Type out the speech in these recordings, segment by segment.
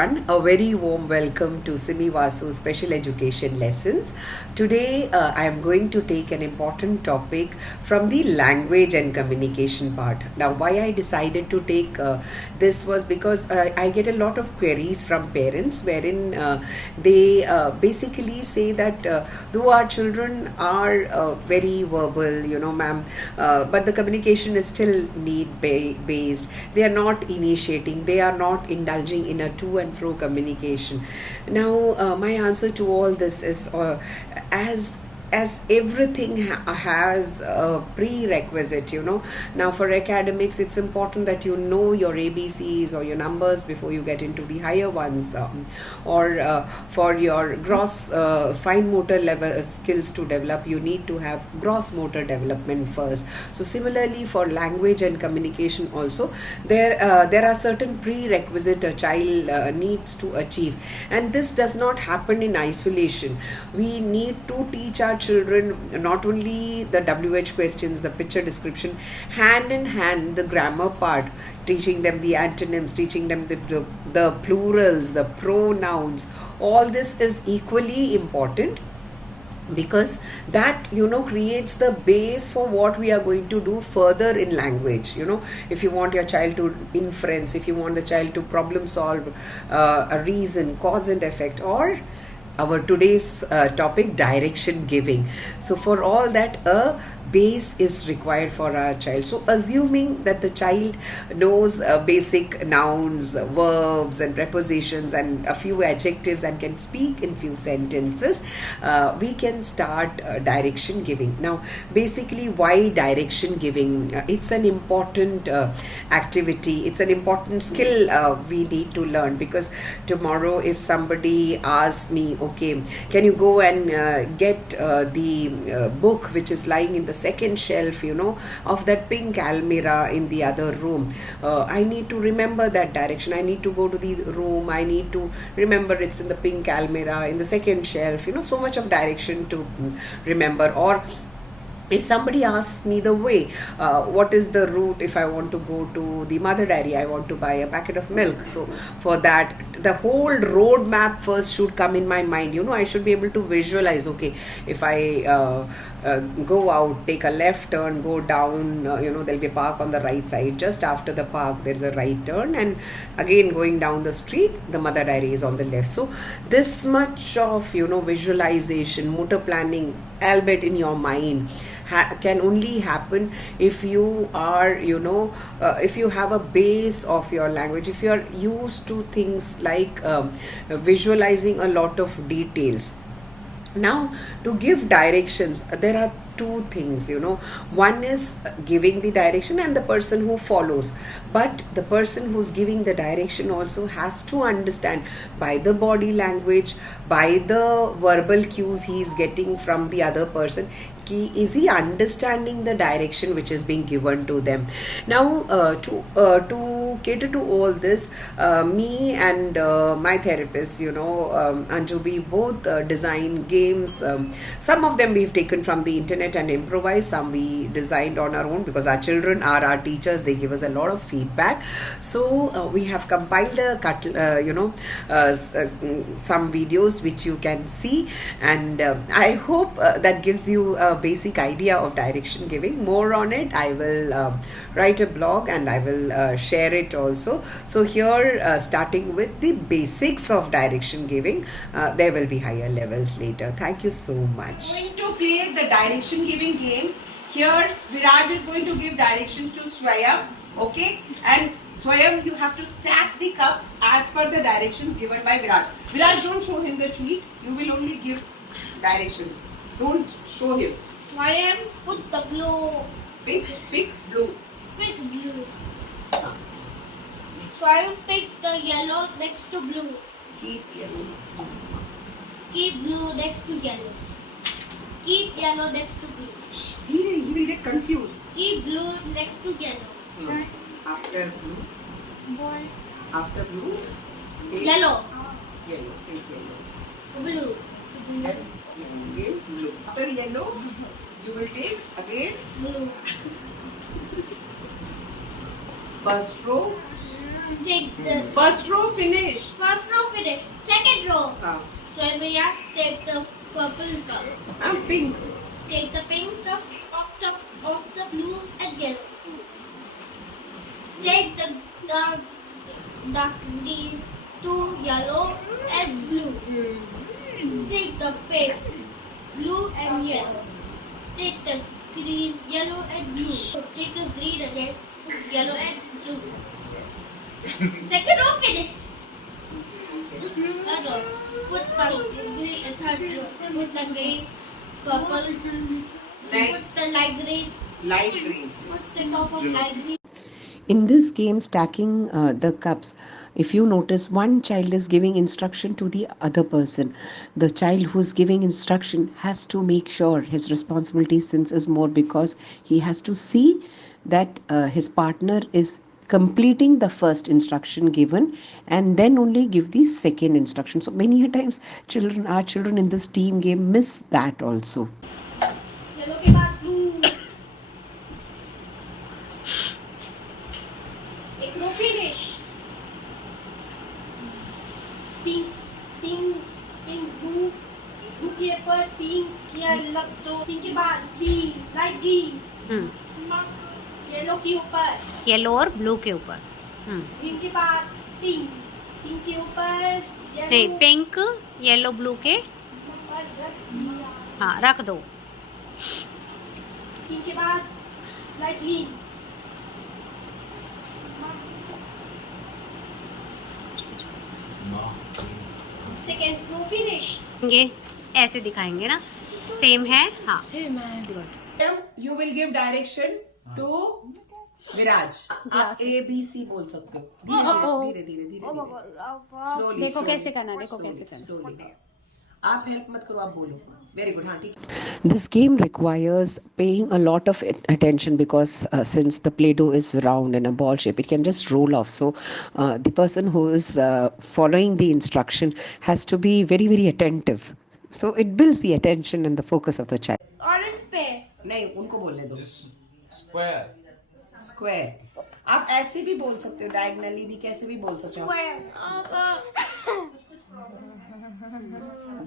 A very warm welcome to Simi Vasu Special Education Lessons. Today, I am going to take an important topic from the language and communication part. Now, why I decided to take this was because I get a lot of queries from parents wherein they basically say that though our children are very verbal, ma'am, but the communication is still based. They are not initiating, they are not indulging in a to and fro communication. Now, my answer to all this is as everything has a prerequisite. Now for academics it's important that you know your ABCs or your numbers before you get into the higher ones, or for your gross fine motor level skills to develop, you need to have gross motor development first. So similarly for language and communication also, there are certain prerequisite a child needs to achieve, and this does not happen in isolation. We need to teach our children not only the WH questions, the picture description, hand in hand the grammar part, teaching them the antonyms, teaching them the plurals, the pronouns. All this is equally important because that creates the base for what we are going to do further in language. If you want your child to inference, if you want the child to problem solve, a reason, cause and effect, or our today's topic, direction giving. So for all that, a base is required for our child. So assuming that the child knows basic nouns, verbs and prepositions and a few adjectives and can speak in few sentences, we can start direction giving. Now basically, why direction giving? It's an important activity, it's an important skill we need to learn, because tomorrow if somebody asks me, okay, can you go and get the book which is lying in the second shelf, of that pink almirah in the other room, I need to remember that direction. I need to go to the room, I need to remember it's in the pink almirah in the second shelf. So much of direction to remember. Or if somebody asks me the way, what is the route if I want to go to the Mother Dairy, I want to buy a packet of milk. So for that, the whole road map first should come in my mind. I should be able to visualize, okay, if I go out, take a left turn, go down, there'll be a park on the right side. Just after the park there's a right turn, and again going down the street, the Mother Dairy is on the left. So this much of visualization, motor planning, albeit in your mind, can only happen if you are if you have a base of your language, if you are used to things like visualizing a lot of details. Now, to give directions, there are two things. One is giving the direction and the person who follows, but the person who's giving the direction also has to understand by the body language, by the verbal cues he is getting from the other person, is he understanding the direction which is being given to them. Now to cater to all this, me and my therapist, Anju, we both design games. Some of them we've taken from the internet and improvised, some we designed on our own, because our children are our teachers, they give us a lot of feedback. So we have compiled some videos which you can see, and I hope that gives you a basic idea of direction giving. More on it, I will write a blog and I will share it also. So here, starting with the basics of direction giving, there will be higher levels later. Thank you so much. Going to play the direction giving game. Here Viraj is going to give directions to Swayam. Okay, and Swayam, you have to stack the cups as per the directions given by Viraj. Viraj, don't show him the sheet, you will only give directions, don't show him. Swayam, put the blue. Pick blue. Pick blue. Swayam, pick the yellow next to blue. Keep yellow next to blue. Keep blue next to yellow. Keep yellow next to blue. He will get confused. Keep blue next to yellow. After blue. Boy. After blue. Yellow. Yellow. Take yellow. Blue. And again blue. After yellow, you will take again Blue. first row, Take the First row finish. first row finish. Second row. हाँ. So Bhaiya, take the purple cup. Pink. Take the pink cups of the blue and yellow. Take the dark green to yellow and blue. Take the pink, blue and yellow. Take the green, yellow and blue. Take the green again, yellow and blue. Second row finish. Third row. Put the green and third row. Put the green, purple. Put the light green. Light green. Put the top of light green. In this game, stacking the cups, if you notice, one child is giving instruction to the other person. The child who's giving instruction has to make sure his responsibility since is more, because he has to see that his partner is completing the first instruction given and then only give the second instruction. So many times our children in this team game miss that also. Yellow के बाद blue. एक row finish. Pink, blue. Blue के ऊपर pink या अलग दो. Pink के बाद green, light green. येलो के ऊपर. येलो और ब्लू के ऊपर. ग्रीन के बाद पिंक. पिंक के ऊपर नहीं, येलो. पिंक येलो ब्लू के ऊपर रख दिया. हाँ रख दो. पिंक के बाद light green. Second row finish. ये ऐसे दिखाएंगे ना, सेम है. हाँ You will give direction to Viraj. आप A B C बोल सकते हो. धीरे धीरे. Slowly. देखो slowly, कैसे करना, देखो slowly, कैसे करना. slowly. आप हेल्प मत करो, आप बोलो. Very good. हाँ ठीक है. This game requires paying a lot of attention because since the Play-Doh is round in a ball shape, it can just roll off. So the person who is following the instruction has to be very, very attentive. So it builds the attention and the focus of the child. Orange पे. नहीं, उनको बोलने दो. Square. Square. आप ऐसे भी बोल सकते हो, diagonally भी कैसे भी बोल सकते हो.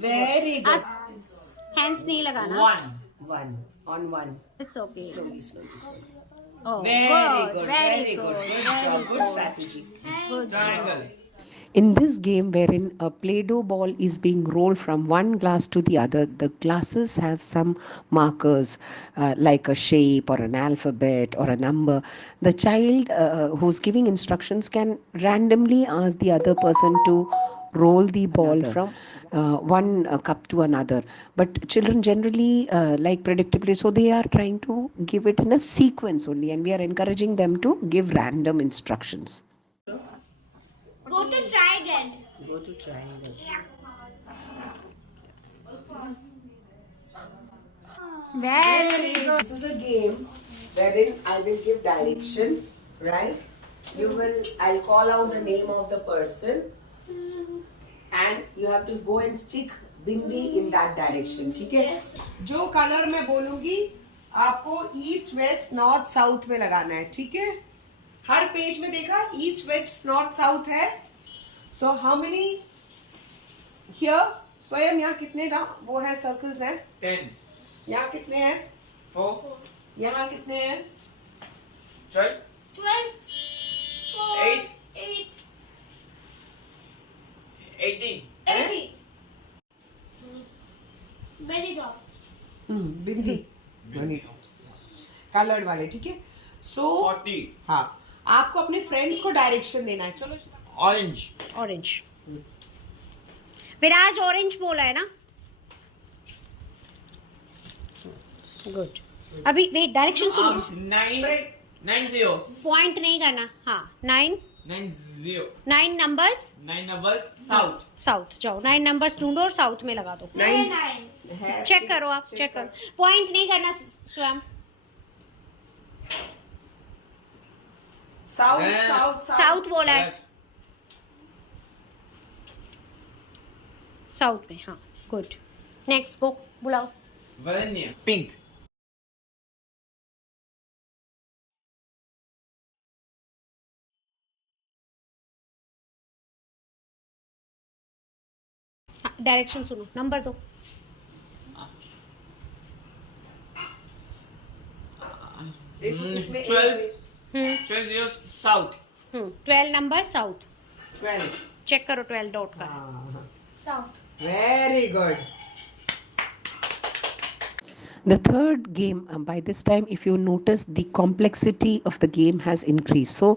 Very good. हैंड्स नहीं लगाना. One. On one. It's okay. Slowly. Very good. Very good. Good job. Good strategy. Triangle. In this game, wherein a Play-Doh ball is being rolled from one glass to the other, the glasses have some markers like a shape or an alphabet or a number. The child who's giving instructions can randomly ask the other person to roll the ball from one cup to another. But children generally like predictably, so they are trying to give it in a sequence only, and we are encouraging them to give random instructions. Go to try again. Go to triangle. Very good. This is a game wherein I will give direction, right? I'll call out the name of the person and you have to go and stick bindi in that direction, ठीक है? जो colour मैं बोलूंगी आपको east west north south में लगाना है, ठीक है? हर पेज में देखा ईस्ट वेस्ट नॉर्थ साउथ है. So how many here? स्वयं यहाँ कितने वो है सर्कल्स हैं? 10. यहाँ कितने हैं? 4. यहाँ कितने हैं? 12. 12. 8. 8. 18. 18. Very good. बिंदी कलर्ड वाले, ठीक है? सो 40. हाँ, आपको अपने फ्रेंड्स को डायरेक्शन देना है. चलो Orange. ऑरेंज. विराज ऑरेंज बोला है ना. गुड. अभी वेट, डायरेक्शन सुनो. 9 zeros. पॉइंट नहीं करना. हाँ 9 9 नंबर्स. 9 numbers. South. साउथ जाओ. 9 नंबर्स ढूंढो और साउथ में लगा दो. 9. चेक करो, आप चेक करो. पॉइंट नहीं करना स्वयं. साउथ साउथ बोला है. Red. साउथ में. हाँ गुड. नेक्स्ट गो, बुलाओ. Virginia. Pink. डायरेक्शन सुनो, नंबर दो। इसमें 12 zeros south. 12 नंबर साउथ। 12. चेक करो 12 डॉट का। South. Very good. The third game, by this time, if you notice, the complexity of the game has increased. So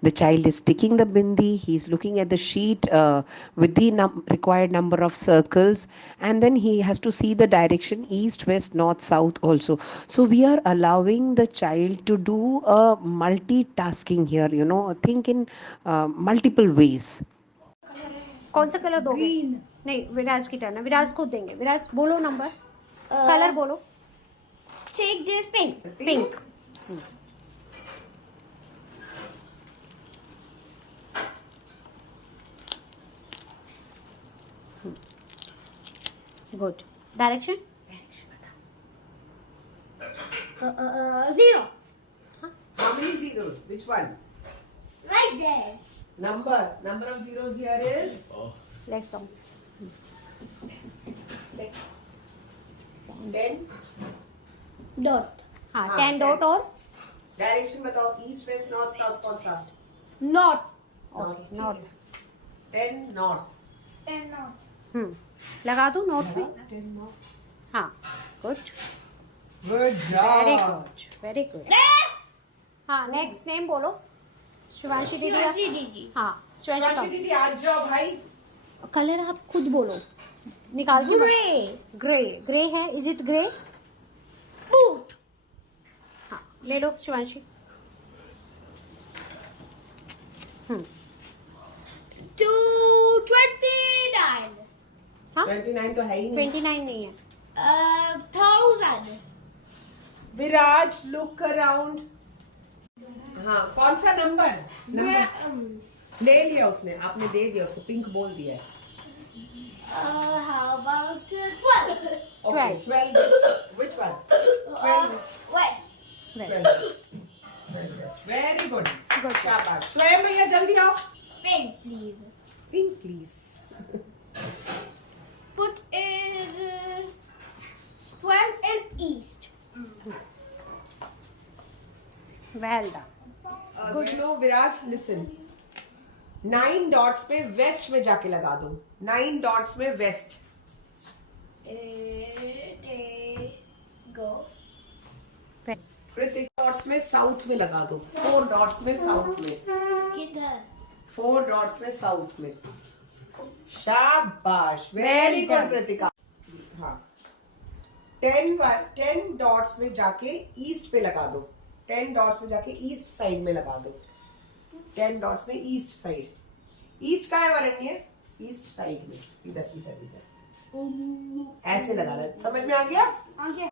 the child is sticking the bindi, he's looking at the sheet with the required number of circles, and then he has to see the direction east, west, north, south also. So we are allowing the child to do a multitasking here, think in multiple ways. कौन सा colour दोगे? नहीं, विराज की turn है, विराज को देंगे। विराज बोलो number, colour बोलो। Take this pink. Pink. Good. Direction? 0. How many zeros? Which one? Right there. Number of zeros here is let's down. 10. Dot. हाँ, हाँ, 10 डॉट और डायरेक्शन बताओ, ईस्ट वेस्ट नॉर्थ साउथ कौन सा? Not. Okay north. 10 north. 10 not. लगा दो north में। 10 north. हाँ, good, good very job. Good, very good. Next. हाँ, नेक्स्ट नेम बोलो। शिवांशी दीदी। Shivaji Didi. हाँ, शिवांशी शिवांशी दीदी आज जाओ भाई। कलर आप खुद बोलो, निकाल दो। Gray. ग्रे। ग्रे है, इज इट ग्रे? Food. हाँ, ले लो शिवांशी। 229. हाँ, 29 तो है ही नहीं। 29 नहीं है। 1000. विराज लुक अराउंड। हाँ, कौन सा नंबर? ले लिया उसने, आपने दे दिया उसको, पिंक बोल दिया है। How about 12? Okay, 12. Which one? 12. West. West. 12 west. Very good. Good. शाबाश। स्वयं भैया जल्दी आओ। Pink, please. Pink please. Put in 12 in east. Well done. सुनो विराज, लिसन। 9 डॉट्स पे वेस्ट में जाके लगा दो। 9 डॉट्स में वेस्ट। They go. फिर 3 डॉट्स में साउथ में लगा दो। 4 डॉट्स में साउथ में। Kinder. 4 डॉट्स में साउथ में। शाबाश, वेरी गुड done. कृतिका। हाँ, 10 डॉट्स में जाके ईस्ट पे लगा दो। 10 डॉट्स में जाके ईस्ट साइड में लगा दो। 10 डॉट्स में ईस्ट साइड। ईस्ट का है वरण्य? ईस्ट साइड में, इधर इधर इधर ऐसे लगाना। समझ में आ गया? Okay.